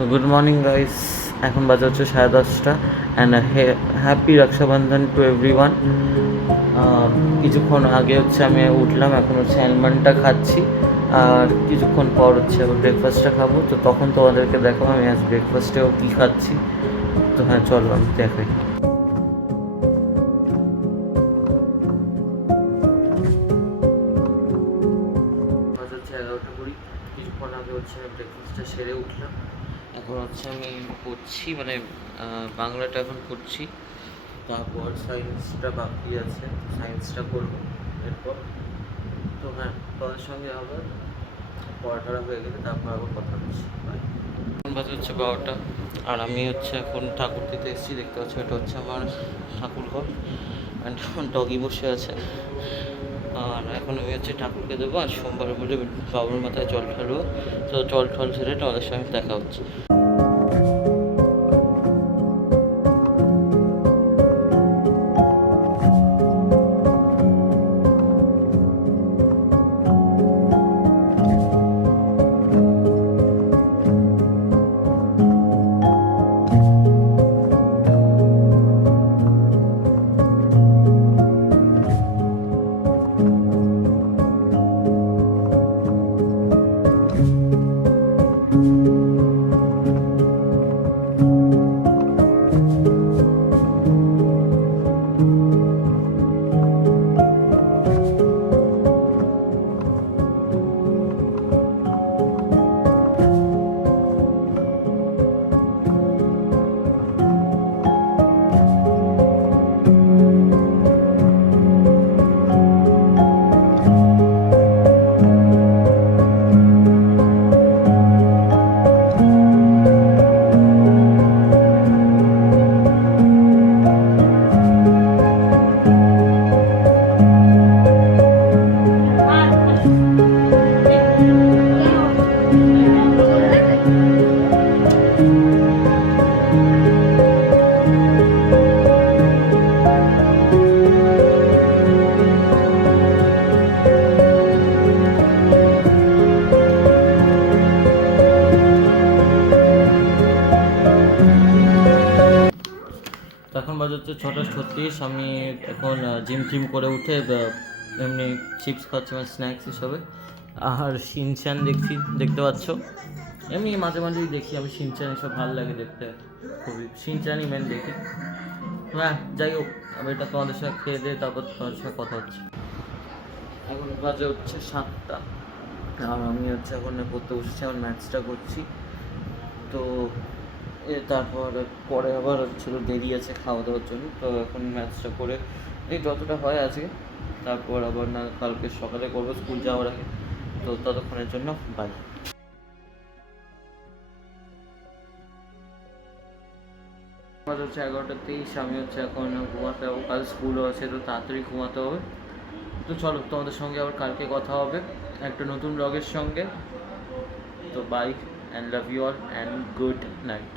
Good morning guys, এখন বাজে হচ্ছে 10:30 and happy Rakshabandhan to everyone. কিছুক্ষণ আগে হচ্ছে আমি উঠলাম, এখন হচ্ছে অ্যালমন্ডটা খাচ্ছি আর কিছুক্ষণ পর হচ্ছে আবার ব্রেকফাস্টটা খাবো। তো তখন তোমাদেরকে দেখাবো আমি আজ ব্রেকফাস্টেও কী খাচ্ছি। তো হ্যাঁ, চলো আমি দেখাই। হচ্ছে 11:20, কিছুক্ষণ আগে হচ্ছে আমি ব্রেকফাস্টটা সেরে উঠলাম। এখন হচ্ছে আমি পড়ছি, মানে বাংলাটা এখন পড়ছি, তারপর সায়েন্সটা বাকি আছে, সায়েন্সটা করবো এরপর। তো হ্যাঁ, তোমাদের সঙ্গে আবার পড়াটা হয়ে গেলে তারপর আবার কথা বলছি। এখন বাজে হচ্ছে 12টা আর আমি হচ্ছে এখন ঠাকুর দিতে এসেছি। দেখতে পাচ্ছি এটা হচ্ছে আমার ঠাকুর ঘর অ্যান্ড ডগি বসে আছে। আর এখন আমি হচ্ছে ঠাকুরকে দেবো আর সোমবারের বলে বাবুর মাথায় জল ঢালবো। তো জল ঠল ছেড়ে তোমাদের সঙ্গে দেখা হচ্ছে। তো এখন বাজে হচ্ছে 6:36। আমি এখন জিম করে উঠে এমনি চিপস খাচ্ছি, মানে স্ন্যাক্স হিসাবে। আর শিনচ্যান দেখতে পাচ্ছ। এমনি মাঝে মাঝেই দেখি আমি শিনচ্যান, এসব ভালো লাগে দেখতে, খুবই শিনচ্যানই মেন দেখি। হ্যাঁ, যাই হোক, আমি এটা তোমাদের সাথে খেয়ে দিয়ে তারপর তোমাদের সাথে কথা হচ্ছে। এখন বাজে হচ্ছে 7টা আর আমি হচ্ছে এখন পড়তে বসেছি, আমার ম্যাথসটা করছি। তো তারপর পরে আবার হচ্ছে দেরি আছে খাওয়া দাওয়ার জন্য। তো এখন ম্যাথসটা করে এই যতটা হয় আজকে, তারপর আবার না কালকে সকালে করবো স্কুল যাওয়ার আগে। তো ততক্ষণের জন্য বাই। আমার হচ্ছে 11:23, আমি হচ্ছে এখন ঘুমাতে যাবো, কাল স্কুলও আছে তো তাড়াতাড়ি ঘুমাতে হবে। তো চলো, তোমাদের সঙ্গে আবার কালকে কথা হবে একটা নতুন ব্লগের সঙ্গে। তো bye and love you all and good night.